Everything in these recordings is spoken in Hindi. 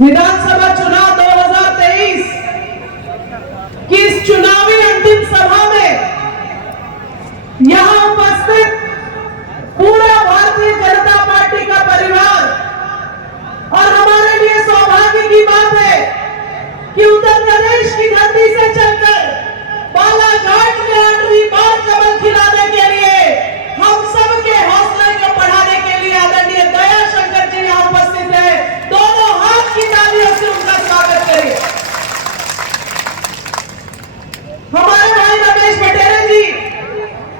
विधानसभा चुनाव 2023 की इस चुनावी अंतिम सभा में यहां उपस्थित पूरा भारतीय जनता पार्टी का परिवार, और हमारे लिए सौभाग्य की बात है कि उत्तर प्रदेश की धरती से चलकर बालाघाट में 8वीं बार कमल खिलाने के लिए हम सबके हौसले को बढ़ाने के लिए आदरणीय दया शंकर जी यहां उपस्थित है। दोनों हाथ की तालियों से उनका स्वागत करें। हमारे भाई रमेश पटेरे जी,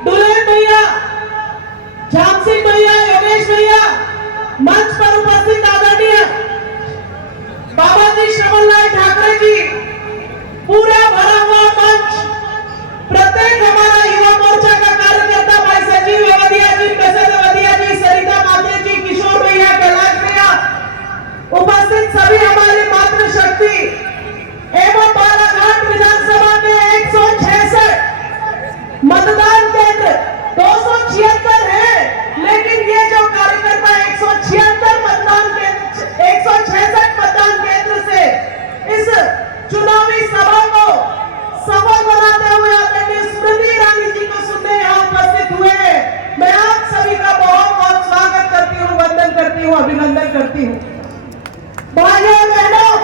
दुलेन भैया, झांसी भैया, योगेश भैया, मंच पर उपस्थित आदरणीय बाबा जी श्रवणलाल ठाकरे जी, पूरा भरा हुआ मंच, प्रत्येक हमारा युवा मोर्चा का कार्यकर्ता भाई संजीव अवधिया जी, प्रसाद अवधिया जी, सरिता मात्रे जी, किशोर भैया, कैलाश भैया, उपस्थित सभी हमारी मातृशक्ति एवं बालाघाट विधानसभा के 166 मतदान केंद्र 276 है, लेकिन ये जो कार्यकर्ता 166 मतदान केंद्र 166 मतदान केंद्र से इस चुनावी सभा को सफल बनाते हुए आदरणीय स्मृति ईरानी जी को सुनने यहाँ उपस्थित हुए हैं। मैं आप सभी का बहुत बहुत स्वागत करती हूँ, वंदन करती हूँ, अभिनंदन करती हूँ। भाइयों बहनों,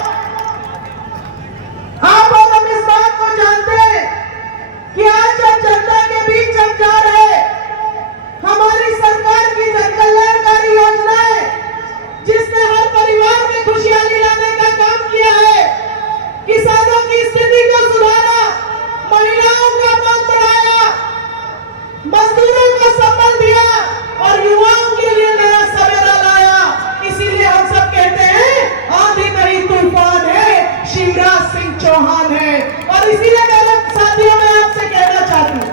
आप और हम इस बात को जानते हैं कि आज जब जनता के बीच हम जा रहे हैं, हमारी सरकार की जन कल्याणकारी योजनाएं जिसने हर परिवार में खुशहाली लाने का काम किया है, किसानों की स्थिति को सुधारा, महिलाओं का मन बढ़ाया, मजदूरों को सम्मान दिया और युवाओं के लिए नया सवेरा लाया। इसीलिए हम सब कहते हैं आंधी नहीं तूफान है, शिवराज सिंह चौहान है। और इसीलिए मेरे साथियों, मैं आपसे कहना चाहती हूँ,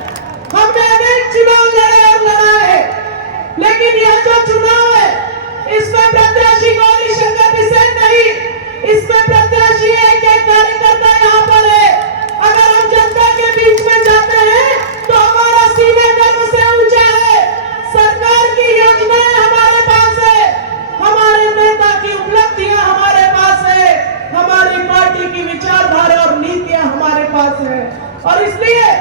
हमने अनेक चुनाव लड़े और लड़ा है, लेकिन यह जो चुनाव है इसमें प्रत्याशी गौरी शंकर बिसेन नहीं, इसमें प्रत्याशी एक एक कार्यकर्ता यहाँ पर है। अगर हम जनता के बीच में जाते हैं तो हमारा सीने गर्व से ऊंचा है। सरकार की योजनाएं हमारे पास है, हमारे नेता की उपलब्धियां हमारे पास है, हमारी पार्टी की विचारधारा और नीतियां हमारे पास है। और इसलिए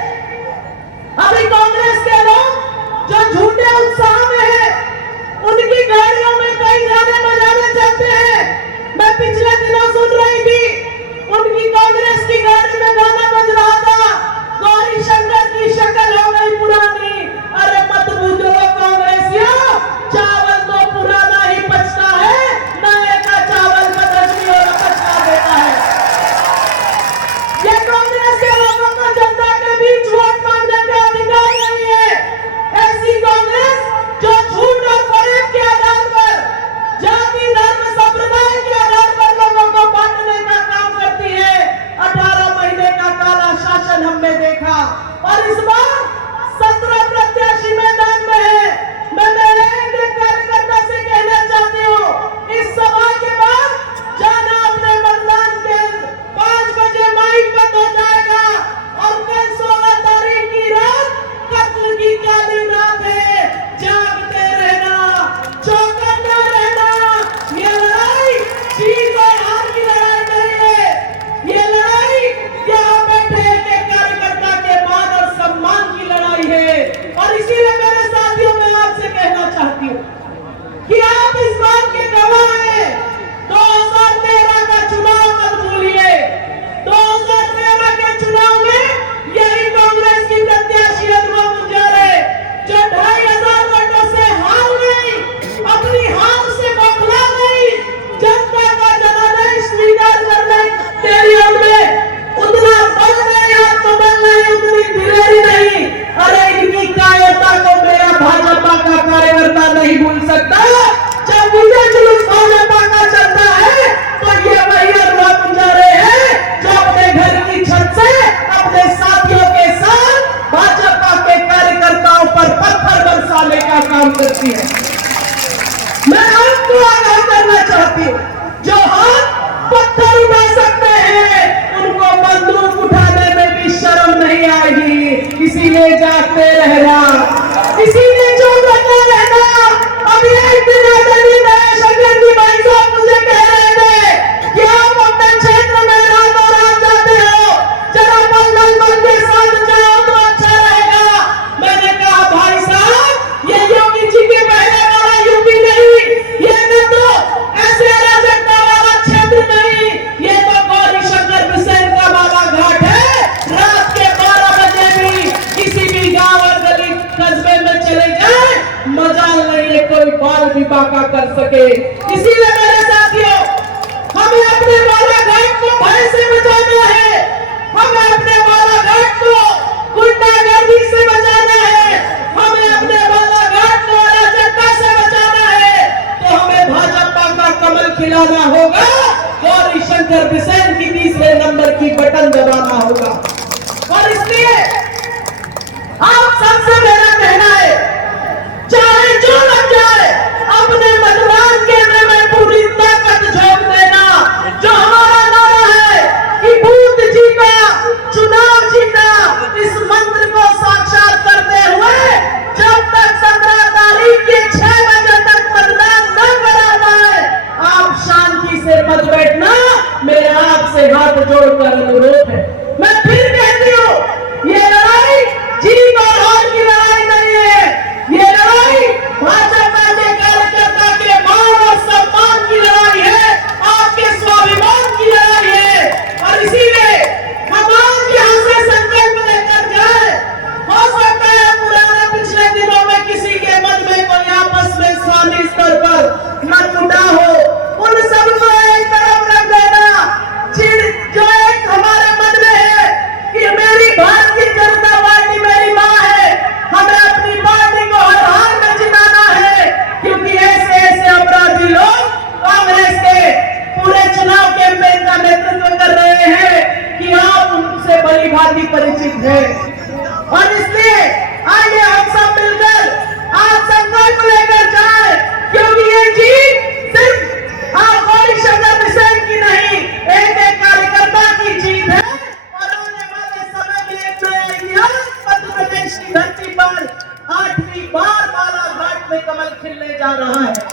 अभी कांग्रेस के लोग जो झूठे उत्साह में है, उनकी गाड़ियों में कई गाने बजाने चलते हैं। मैं पिछले दिनों सुन रही थी, उनकी कांग्रेस की गाड़ी में गाना बज रहा था, गौरी शंकर की शक्ल हो गई पुरानी। अरे मत बूझो कांग्रेसियों, चावल तो पुराना ही पचता है, नए का चावल बदलनी और पचता देता है। ये कांग्रेस के लोगों को जनता के बीच वोट मांगने का अधिकार नहीं है। ऐसी कांग्रेस जो झूठ और फरेब के आधार पर, जाति धर्म संप्रदाय के आधार पर लोगों को बांटने का काम करती है। 18 महीने का काला शासन हमने देखा और इस बार 17 प्रत्याशी मैदान में है। मैं मेरे एक कार्यकर्ता से कहना चाहती हूँ, इस सभा के बाद जाना अपने मतदान केंद्र, 5 बजे माइक बंद हो जाएगा और कल 16 तारीख की रात कत्ल की काली रात है। जागते रहना, चौकन्ना रहना। ये लड़ाई जीत और हार की लड़ाई नहीं है, ये लड़ाई यहाँ बैठे एक कार्यकर्ता के मान और सम्मान की लड़ाई है। और इसीलिए मेरे साथियों, मैं आपसे कहना चाहती हूँ कि आप इस बात के गवाह हैं। 2013 का चुनाव मत भूलिए। 2013 के चुनाव में यही कांग्रेस की प्रत्याशी अनुभव गुजरे जो 2500 वोटों से हार गई, अपनी हार से बौखला गई, जनता का जनादेश स्वीकार करने तेरी ओर में उतना बल नहीं, आत्मबल नहीं, उतनी दिलेरी नहीं। अरे इनकी कायरता को मेरा भाजपा का कार्यकर्ता नहीं भूल सकता। जब विजय जुलूस भाजपा का चलता है तो ये वही अनुभव गुजरे हैं जो अपने घर की छत से अपने साथियों के साथ भाजपा के कार्यकर्ताओं पर पत्थर बरसाने का काम करती है। मैं आपको आगाह करना चाहती हूँ, जो हाथ पत्थर उठा सकते हैं उनको बंदूक उठाने में भी शर्म नहीं आएगी। इसीलिए जागते रहना, इसीलिए चौकन्ना रहना। अभी एक दिन आदरणीय दया शंकर जी भाई साहब मुझे कह रहे थे कि भी बाका कर सके। इसीलिए मेरे साथियों, हमें अपने बालाघाट को भय से बचाना है, हमें अपने बालाघाट को गुंडागर्दी से बचाना है, हमें अपने बालाघाट को अराजकता से बचाना है। तो हमें भाजपा का कमल खिलाना होगा, गौरी शंकर बिसेन की तीसरे नंबर की बटन दबाना होगा। और इसलिए आप सबसे मेरा कहना है, चाहे जो लग जाए, अपने मतदान केंद्र में पूरी ताकत झोंक देना। जो हमारा नारा है कि बूथ जीता, चुनाव जीता, इस मंत्र को साक्षात करते हुए जब तक 17 तारीख के 6 बजे तक मतदान न करा पाए, आप शांति से मत बैठना। मेरा आपसे हाथ जोड़कर अनुरोध है। मैं फिर कहती हूँ, ये लड़ाई जीत और हार की लड़ाई नहीं है, ये लड़ाई भाजपा के कार्यकर्ता के मान और सम्मान की लड़ाई है, आपके स्वाभिमान की लड़ाई है। और इसीलिए हम आज यहाँ से संकल्प लेकर जाए। हो सकता है पुराने पिछले दिनों में किसी के मन में कोई आपस में स्वामी स्तर पर मनमुटाव हो, उन सबको एक तरफ रख देना। जो एक हमारे मन में है कि मेरी भारतीय जनता पार्टी मेरी माँ है, हमें अपनी पार्टी को हर हाल में जिताना है, क्योंकि ऐसे ऐसे अपराधी लोग कांग्रेस के पूरे चुनाव कैंपेन का नेतृत्व कर रहे हैं कि आप उनसे भली भांति परिचित हैं। और इसलिए आइए हम सब मिलकर आज संकल्प लेकर जाए, क्योंकि ये जीत सिर्फ गौरी शंकर बिसेन की नहीं, एक एक कार्यकर्ता की जीत है। और आने वाले समय में एक नया इतिहास मध्य प्रदेश की धरती पर 8वीं बार बालाघाट में कमल खिलने जा रहा है।